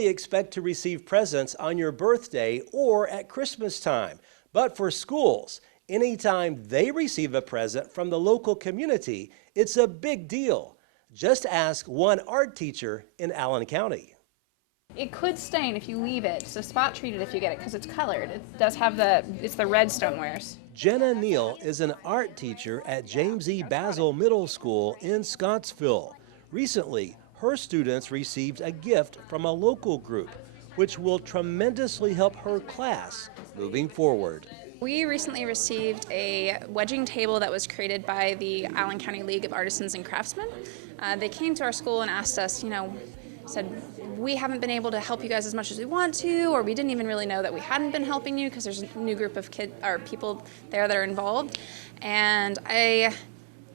normally expect to receive presents on your birthday or at Christmas time, but for schools, anytime they receive a present from the local community, it's a big deal. Just ask one art teacher in Allen County. It could stain if you leave it, so spot treat it if you get it because it's colored. It does have it's the red stonewares. Jenna Neal is an art teacher at James E. Basil Middle School in Scottsville. Recently, her students received a gift from a local group, which will tremendously help her class moving forward. We recently received a wedging table that was created by the Allen County League of Artisans and Craftsmen. They came to our school and asked us, said, we haven't been able to help you guys as much as we want to, or we didn't even really know that we hadn't been helping you because there's a new group of people there that are involved. And I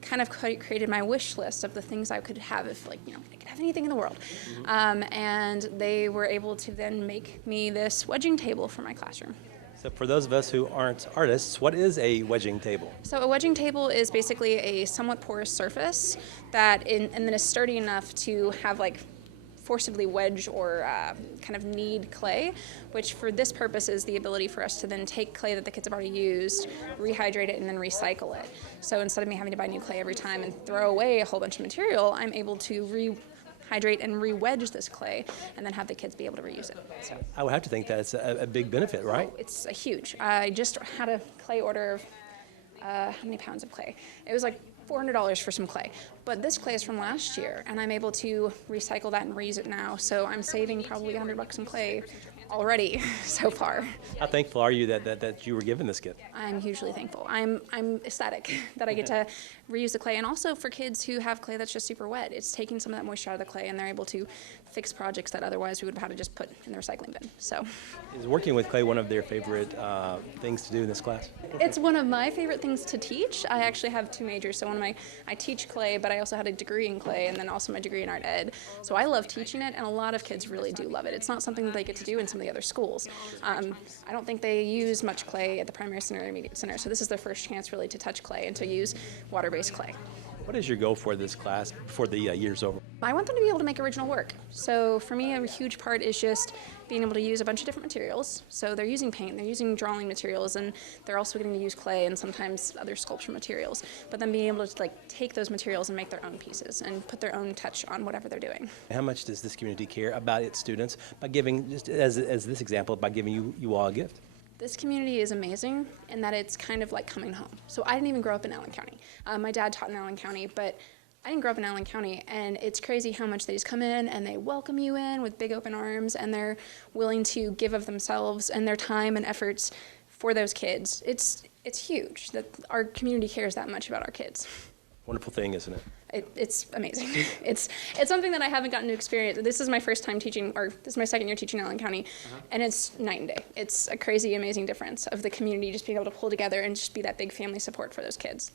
kind of created my wish list of the things I could have if, I could have anything in the world. And they were able to then make me this wedging table for my classroom. So for those of us who aren't artists, what is a wedging table? So a wedging table is basically a somewhat porous surface that and then is sturdy enough to have forcibly wedge or kind of knead clay, which for this purpose is the ability for us to then take clay that the kids have already used, rehydrate it, and then recycle it. So instead of me having to buy new clay every time and throw away a whole bunch of material, I'm able to rehydrate and re-wedge this clay and then have the kids be able to reuse it. So I would have to think that's a big benefit, right? It's a huge. I just had a clay order of, how many pounds of clay? It was $400 for some clay, but this clay is from last year and I'm able to recycle that and reuse it now, so I'm saving probably $100 in clay already so far. How thankful are you that you were given this gift? I'm hugely thankful. I'm ecstatic that I get to reuse the clay, and also for kids who have clay that's just super wet, it's taking some of that moisture out of the clay and they're able to fix projects that otherwise we would have had to just put in the recycling bin. So, is working with clay one of their favorite things to do in this class? It's one of my favorite things to teach. I actually have two majors, so I teach clay, but I also had a degree in clay and then also my degree in art ed. So I love teaching it, and a lot of kids really do love it. It's not something that they get to do in some of the other schools. I don't think they use much clay at the primary center or intermediate center, so this is their first chance really to touch clay and to use water-based clay. What is your goal for this class before the year's over? I want them to be able to make original work. So for me, a huge part is just being able to use a bunch of different materials. So they're using paint, they're using drawing materials, and they're also getting to use clay and sometimes other sculpture materials. But then being able to take those materials and make their own pieces and put their own touch on whatever they're doing. How much does this community care about its students by giving, just as this example, by giving you all a gift? This community is amazing in that it's kind of like coming home. So I didn't even grow up in Allen County. My dad taught in Allen County, but I didn't grow up in Allen County, and it's crazy how much they just come in and they welcome you in with big open arms, and they're willing to give of themselves and their time and efforts for those kids. It's huge that our community cares that much about our kids. Wonderful thing, isn't it? It's amazing. It's something that I haven't gotten to experience. This is my first time teaching, or this is my second year teaching Allen County, and it's night and day. It's a crazy, amazing difference of the community just being able to pull together and just be that big family support for those kids.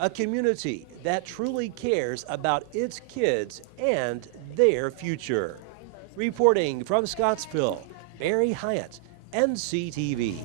A community that truly cares about its kids and their future. Reporting from Scottsville, Barry Hyatt, NCTV.